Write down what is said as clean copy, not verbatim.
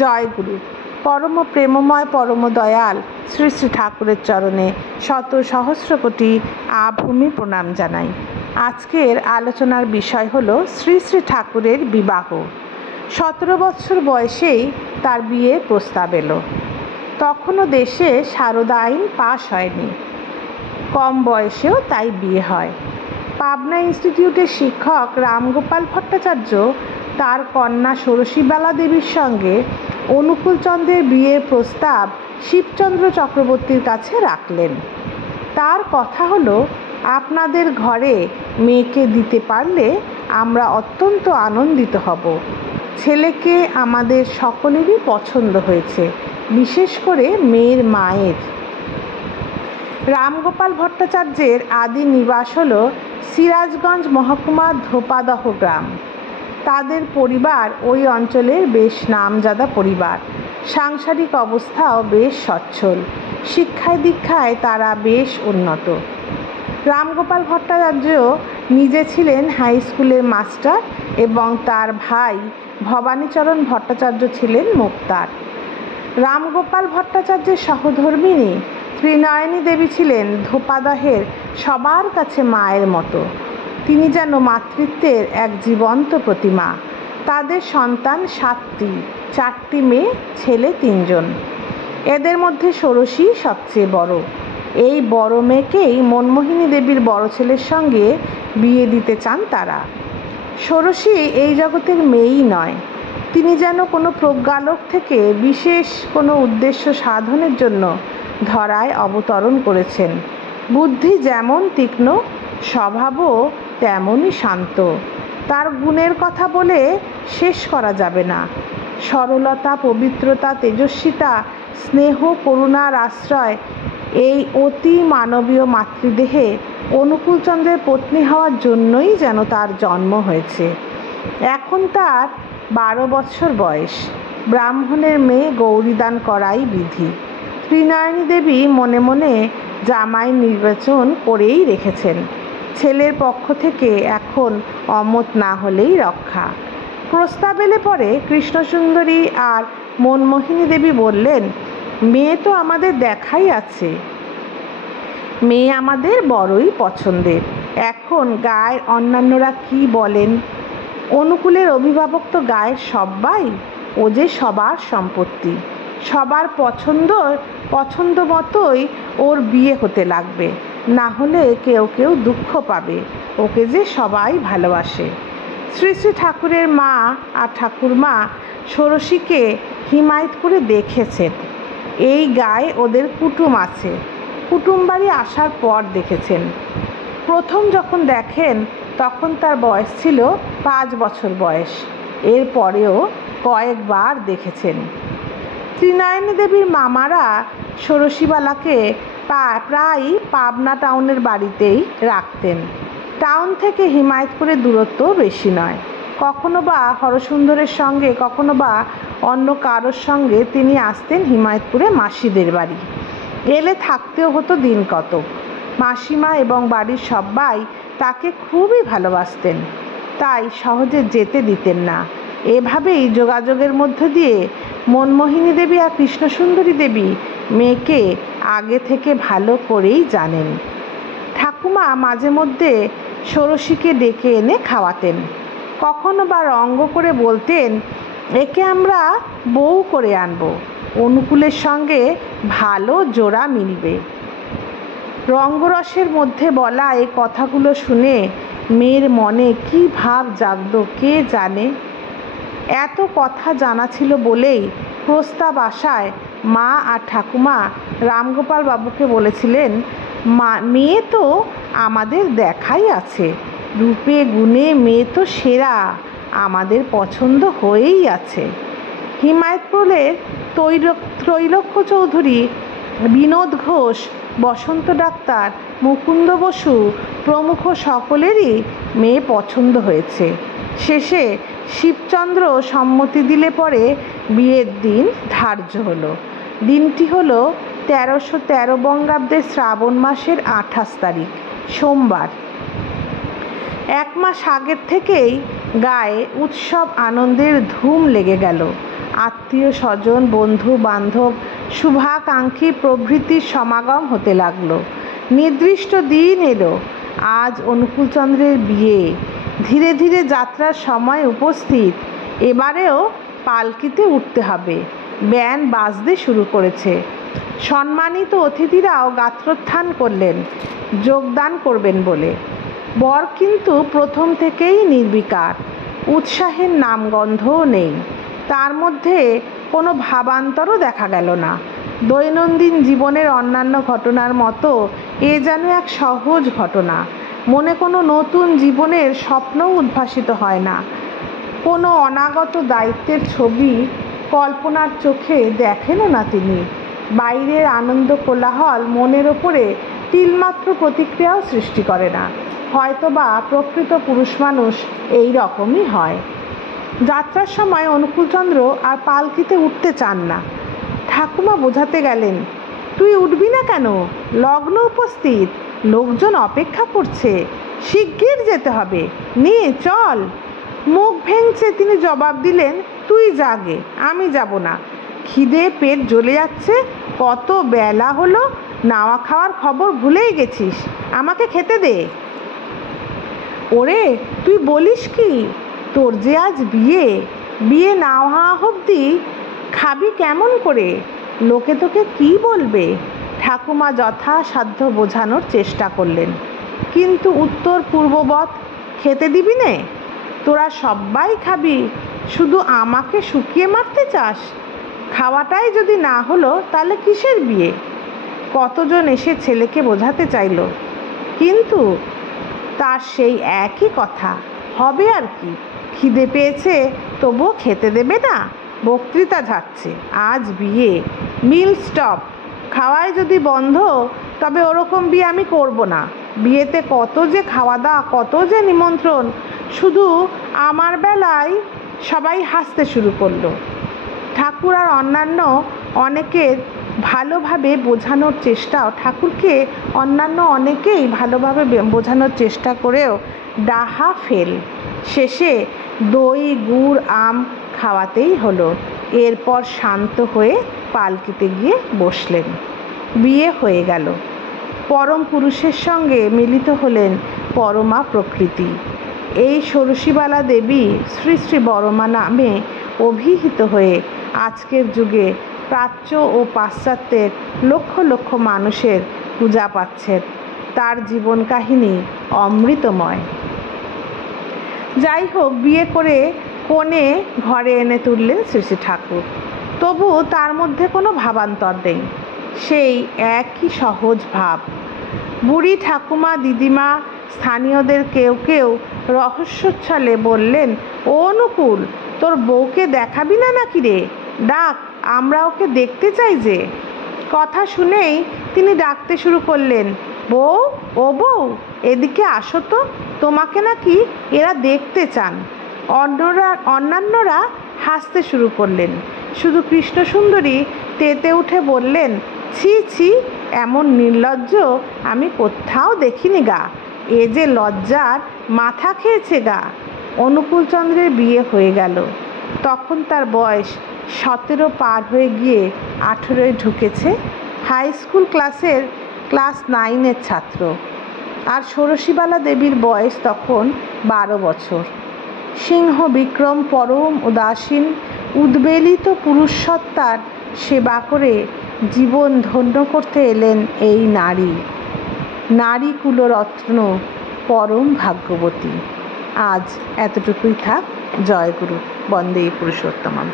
জয় গুরু। পরম প্রেমময় পরম দয়াল শ্রী শ্রী ঠাকুরের চরণে শত সহস্র কোটি আভূমি প্রণাম জানাই। আজকের আলোচনার বিষয় হলো শ্রী শ্রী ঠাকুরের বিবাহ। 17 বছর বয়সেই তার বিয়ের প্রস্তাব এলো। তখনও দেশে সারদা আইন পাশ হয়নি, কম বয়সেও তাই বিয়ে হয়। পাবনা ইনস্টিটিউটের শিক্ষক রামগোপাল ভট্টাচার্য তার কন্যা ষোড়শীবালা দেবীর সঙ্গে অনুকূলচন্দ্রের বিয়ের প্রস্তাব শিবচন্দ্র চক্রবর্তীর কাছে রাখলেন। তার কথা হলো, আপনাদের ঘরে মেয়েকে দিতে পারলে আমরা অত্যন্ত আনন্দিত হব। ছেলেকে আমাদের সকলেরই পছন্দ হয়েছে, বিশেষ করে মেয়ের মায়ের। রামগোপাল ভট্টাচার্যের আদি নিবাস হল সিরাজগঞ্জ মহকুমার ধোপাদহ গ্রাম। তাদের পরিবার ওই অঞ্চলের বেশ নামজাদা পরিবার। সাংসারিক অবস্থাও বেশ সচ্ছল, শিক্ষায় দীক্ষায় তারা বেশ উন্নত। রামগোপাল ভট্টাচার্য নিজে ছিলেন হাই স্কুলের মাস্টার এবং তার ভাই ভবানীচরণ ভট্টাচার্য ছিলেন মুক্তার। রামগোপাল ভট্টাচার্যের সহধর্মিণী ত্রিনয়নী দেবী ছিলেন ধোপাদহের সবার কাছে মায়ের মতো। তিনি যেন মাতৃত্বের এক জীবন্ত প্রতিমা। তাদের সন্তান 7টি, 4টি মেয়ে, ছেলে 3 জন। এদের মধ্যে ষোড়শী সবচেয়ে বড়। এই বড় মেয়েকেই মনমোহিনী দেবীর বড় ছেলের সঙ্গে বিয়ে দিতে চান তারা। ষোড়শী এই জগতের মেয়েই নয়, তিনি যেন কোনো প্রজ্ঞালোক থেকে বিশেষ কোনো উদ্দেশ্য সাধনের জন্য ধরায় অবতরণ করেছেন। বুদ্ধি যেমন তীক্ষ্ণ, স্বভাবও তেমনই শান্ত। তার গুণের কথা বলে শেষ করা যাবে না। সরলতা, পবিত্রতা, তেজস্বিতা, স্নেহ, করুণার আশ্রয় এই অতি মানবীয় মাতৃদেহে অনুকূলচন্দ্রের পত্নী হওয়ার জন্যই যেন তার জন্ম হয়েছে। এখন তার 12 বছর বয়স। ব্রাহ্মণের মেয়ে গৌরীদান করাই বিধি। ত্রিনয়নী দেবী মনে মনে জামাই নির্বাচন করেই রেখেছেন। ছেলের পক্ষ থেকে এখন অমত না হলেই রক্ষা। প্রস্তাব এলে পরে কৃষ্ণসুন্দরী আর মনমোহিনী দেবী বললেন, মেয়ে তো আমাদের দেখাই আছে, মেয়ে আমাদের বড়ই পছন্দের। এখন গায়ের অন্যান্যরা কি বলেন? অনুকূলের অভিভাবক তো গায়ের সবাই, ও যে সবার সম্পত্তি, সবার পছন্দ মতোই ওর বিয়ে হতে লাগবে, না হলে কেউ কেউ দুঃখ পাবে। ওকে যে সবাই ভালোবাসে। শ্রী শ্রী ঠাকুরের মা আর ঠাকুরমা ষোড়শীকে হিমায়তপুরে দেখেছেন। এই গায়ে ওদের কুটুম আছে, কুটুম বাড়ি আসার পর দেখেছেন। প্রথম যখন দেখেন তখন তার বয়স ছিল 5 বছর বয়স। এর পরেও কয়েকবার দেখেছেন। ত্রিনয়নী দেবীর মামারা ষোড়শীবালাকে প্রায় পাবনা টাউনের বাড়িতেই রাখতেন। টাউন থেকে হিমায়তপুরের দূরত্ব বেশি নয়। কখনো বা হরসুন্দরের সঙ্গে, কখনো বা অন্য কারোর সঙ্গে তিনি আসতেন হিমায়তপুরে মাসিদের বাড়ি। এলে থাকতেও হতো দিন কতক। মাসিমা এবং বাড়ির সবাই তাকে খুবই ভালোবাসতেন, তাই সহজে যেতে দিতেন না। এভাবেই যোগাযোগের মধ্য দিয়ে মনমোহিনী দেবী আর কৃষ্ণসুন্দরী দেবী মেয়েকে আগে থেকে ভালো করেই জানেন। ঠাকুমা মাঝে মধ্যে ষোড়শীকে ডেকে এনে খাওয়াতেন। কখনো বা রঙ্গ করে বলতেন, একে আমরা বউ করে আনবো, অনুকূলের সঙ্গে ভালো জোড়া মিলবে। রঙ্গরসের মধ্যে বলা এই কথাগুলো শুনে মেয়ের মনে কি ভাব জাগত কে জানে। এত কথা জানা ছিল বলেই প্রস্তাব আসায় মা আর ঠাকুমা রামগোপাল বাবুকে বলেছিলেন, মেয়ে তো আমাদের দেখাই আছে, রূপে গুণে মেয়ে তো সেরা, আমাদের পছন্দ হয়েই আছে। হিমায়তপুরের ত্রৈলোক্য চৌধুরী, বিনোদ ঘোষ, বসন্ত ডাক্তার, মুকুন্দ বসু প্রমুখ সকলেরই মেয়ে পছন্দ হয়েছে। শেষে শিবচন্দ্র সম্মতি দিলে পরে বিয়ের দিন ধার্য হলো। দিনটি হলো 1313 বঙ্গাব্দের শ্রাবণ মাসের 28 তারিখ, সোমবার। 1 মাস আগের থেকেই গায়ে উৎসব আনন্দের ধুম লেগে গেল। আত্মীয় স্বজন, বন্ধু বান্ধব, শুভাকাঙ্ক্ষী প্রভৃতির সমাগম হতে লাগলো। নির্দিষ্ট দিন এলো, আজ অনুকূলচন্দ্রের বিয়ে। ধীরে ধীরে যাত্রার সময় উপস্থিত। এবারেও পালকিতে উঠতে হবে। ব্যান্ড বাজতে শুরু করেছে। সম্মানিত অতিথিরাও গাত্রোত্থান করলেন যোগদান করবেন বলে। বর কিন্তু প্রথম থেকেই নির্বিকার, উৎসাহের নামগন্ধও নেই। তার মধ্যে কোনো ভাবান্তরও দেখা গেল না। দৈনন্দিন জীবনের অন্যান্য ঘটনার মতো এ যেন এক সহজ ঘটনা। মনে কোনো নতুন জীবনের স্বপ্নও উদ্ভাসিত হয় না। কোনো অনাগত দায়িত্বের ছবি কল্পনার চোখে দেখেনও না তিনি। বাইরের আনন্দ কোলাহল মনের ওপরে তিলমাত্র প্রতিক্রিয়াও সৃষ্টি করে না। হয়তোবা প্রকৃত পুরুষ মানুষ এই রকমই হয়। যাত্রার সময় অনুকূলচন্দ্র আর পালকিতে উঠতে চান না। ঠাকুমা বোঝাতে গেলেন, তুই উঠবি না কেন? লগ্ন উপস্থিত, লোকজন অপেক্ষা করছে, শিগগির যেতে হবে, নিয়ে চল। মুখ ভেঙচে তিনি জবাব দিলেন, তুই যাগে, আমি যাব না। খিদে পেট জ্বলে যাচ্ছে, কত বেলা হলো, নাওয়া খাওয়ার খবর ভুলেই গেছিস, আমাকে খেতে দে। ওরে, তুই বলিস কি? তোর যে আজ বিয়ে, বিয়ে না হওয়া অবধি খাবি কেমন করে? লোকে তোকে কি বলবে? ঠাকুমা যথাসাধ্য বোঝানোর চেষ্টা করলেন, কিন্তু উত্তর পূর্ববৎ, খেতে দিবি নে? তোরা সবাই খাবি, শুধু আমাকে শুকিয়ে মারতে চাস? খাওয়াটাই যদি না হলো তাহলে কিসের বিয়ে? কতজন এসে ছেলেকে বোঝাতে চাইল, কিন্তু তার সেই একই কথা, হবে আর কি? খিদে পেয়েছে তবুও খেতে দেবে না? বক্তৃতা ঝাড়ছে, আজ বিয়ে, মিল স্টপ, খাওয়াই যদি বন্ধ তবে ওরকম বিয়ে আমি করব না। বিয়েতে কত যে খাওয়া দাওয়া, কত যে নিমন্ত্রণ। শুধু আমার বেলায় সবাই হাসতে শুরু করলো। ঠাকুর আর অন্যান্য অনেকের ভালোভাবে বোঝানোর চেষ্টাও ঠাকুরকে অন্যান্য অনেকেই ভালোভাবে বোঝানোর চেষ্টা করেও ডাহা ফেল। শেষে দই গুড় আম খাওয়াতেই হলো। এরপর শান্ত হয়ে পালকিতে গিয়ে বসলেন। বিয়ে হয়ে গেল। পরম পুরুষের সঙ্গে মিলিত হলেন পরমা প্রকৃতি। এই ষোড়শীবালা দেবী শ্রী শ্রী বড়মা নামে অভিহিত হয়ে আজকের যুগে প্রাচ্য ও পাশ্চাত্যের লক্ষ লক্ষ মানুষের পূজা পাচ্ছেন। তার জীবন কাহিনী অমৃতময়। যাই হোক, বিয়ে করে কনে ঘরে এনে তুললেন শ্রী শ্রী ঠাকুর। তবু তার মধ্যে কোনো ভাবান্তর নেই, সেই একই সহজ ভাব। বুড়ি ঠাকুমা, দিদিমা, স্থানীয়দের কেউ কেউ রহস্যচ্ছলে বললেন, ও অনুকূল, তোর বউকে দেখাবি না নাকি রে? ডাক, আমরা ওকে দেখতে চাই যে। কথা শুনেই তিনি ডাকতে শুরু করলেন, বউ, ও বউ, এদিকে আসো তো, তোমাকে নাকি এরা দেখতে চান। অন্যান্যরা হাসতে শুরু করলেন। শুধু কৃষ্ণসুন্দরী তেতে উঠে বললেন, ছি ছি, এমন নির্লজ্জ আমি কোথাও দেখিনি গা। এ যে লজ্জার মাথা খেয়েছে গা। অনুকূলচন্দ্রের বিয়ে হয়ে গেল। তখন তার বয়স 17 পার হয়ে গিয়ে 18 ঢুকেছে। হাই স্কুল ক্লাস 9-এর ছাত্র। আর ষোড়শীবালা দেবীর বয়স তখন 12 বছর। সিংহ বিক্রম পরম উদাসীন উদ্বেলিত পুরুষসত্তার সেবা করে জীবন ধন্য করতে এলেন এই নারী কুলরত্ন, পরম ভাগ্যবতী। আজ এতটুকুই থাক। জয় গুরু। বন্দে পুরুষোত্তমম।